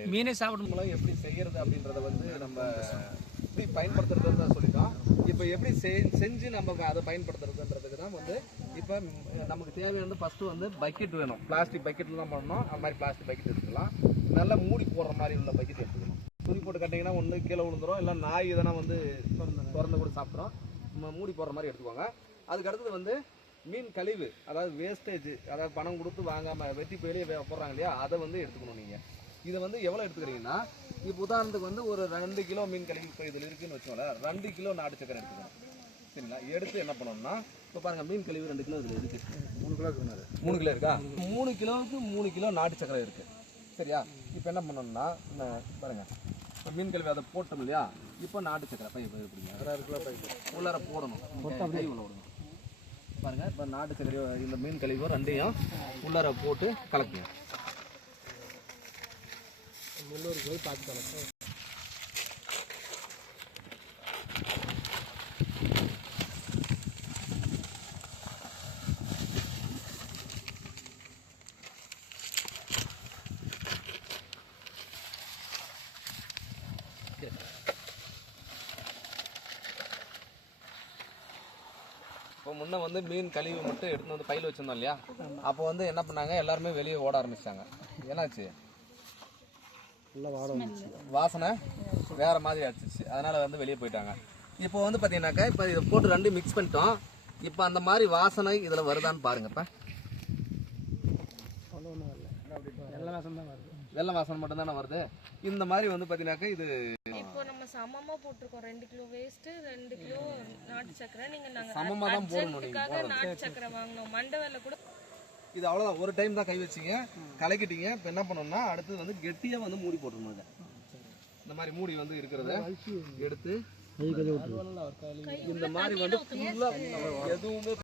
மீனை மீனே சாப்பிட நம்மளும் எப்படி செய்யறது அப்படின்றத வந்து நம்ம எப்படி பயன்படுத்துறதுன்னு தான் சொல்லிட்டோம். இப்போ எப்படி செஞ்சு நம்ம அதை பயன்படுத்துறதுன்றதுக்கு தான் வந்து இப்போ நமக்கு தேவையானது ஃபஸ்ட்டு வந்து பக்கெட் வேணும். பிளாஸ்டிக் பக்கெட்டில் தான் பண்ணணும். அந்த மாதிரி பிளாஸ்டிக் பக்கெட் எடுத்துக்கலாம். நல்லா மூடி போடுற மாதிரி உள்ள பக்கெட் எடுத்துக்கணும். துணி போட்டு கட்டிங்கன்னா ஒன்று கீழே விழுந்துரும். இல்லை நாய் இதெல்லாம் வந்து திறந்து திறந்து கூட சாப்பிட்றோம் நம்ம மூடி போடுற மாதிரி எடுத்துக்கோங்க. அதுக்கு அடுத்தது வந்து மீன் கழிவு அதாவது வேஸ்டேஜ் அதாவது பணம் கொடுத்து வாங்காமல் வெட்டி போயிலே போடுறாங்க இல்லையா? அதை வந்து எடுத்துக்கணும் நீங்கள் இதை வந்து எவ்வளோ எடுத்துக்கிறீங்கன்னா இப்போ உதாரணத்துக்கு வந்து ஒரு ரெண்டு கிலோ மீன் கழிவு இப்போ இதில் இருக்குன்னு வச்சுக்கோங்களேன் ரெண்டு கிலோ நாட்டு சக்கரை எடுத்துக்கணும் சரிங்களா? எடுத்து என்ன பண்ணணும்னா இப்போ பாருங்க மீன் கழிவு ரெண்டு கிலோ இதில் இருக்கு. மூணு கிலோ மூணு கிலோ இருக்கா? மூணு கிலோவுக்கு மூணு கிலோ நாட்டு சக்கரை இருக்கு. சரியா? இப்போ என்ன பண்ணணும்னா இந்த பாருங்க இப்போ மீன் கழிவு அதை போட்டோம் இல்லையா? இப்போ நாட்டு சக்கரை பை எப்படிங்க உள்ளார போடணும். கை உள்ள விடணும் பாருங்க இப்போ நாட்டு சக்கரை இந்த மீன் கழிவு ரெண்டையும் உள்ளார போட்டு கலக்குங்க. முன்னூறு போய் பார்த்து கலக்கு இப்போ முன்னே வந்து மீன் கழிவு மட்டும் எடுத்து வந்து பையில் வச்சிருந்தோம் இல்லையா? அப்போ வந்து என்ன பண்ணாங்க? எல்லாருமே வெளியே ஓட ஆரம்பிச்சிட்டாங்க. என்னாச்சு? வாசனை வேற மாதிரி அடிச்சிச்சு அதனால வந்து வெளியே போயிட்டாங்க. இப்போ வந்து பார்த்தீங்கன்னாக்கா இப்போ இதை போட்டு ரெண்டு மிக்ஸ் பண்ணிட்டோம். இப்போ அந்த மாதிரி வாசனை இதில் வருதான்னு பாருங்க இப்போ வெள்ளை வாசனை மட்டும் தானே வருது. இந்த மாதிரி வந்து பார்த்தீங்கன்னாக்கா இது இப்போ நம்ம சமமா போட்டிருக்கோம். ரெண்டு கிலோ வேஸ்ட் ரெண்டு கிலோ நாட்டு சக்கரை நீங்க நாங்க சமமா தான் போடணும் நாட்டு சக்கரை வாங்கினோம் மண்டவெல்ல கூட இது அவ்வளோதான் ஒரு டைம் தான் கை வச்சிங்க. கலக்கிட்டீங்க. இப்போ என்ன பண்ணணும்னா அடுத்து வந்து கெட்டியாக வந்து மூடி போட்டுருணும் இதை இந்த மாதிரி மூடி வந்து இருக்கிறத எடுத்து இந்த மாதிரி வந்து ஃபுல்லாக எதுவுமே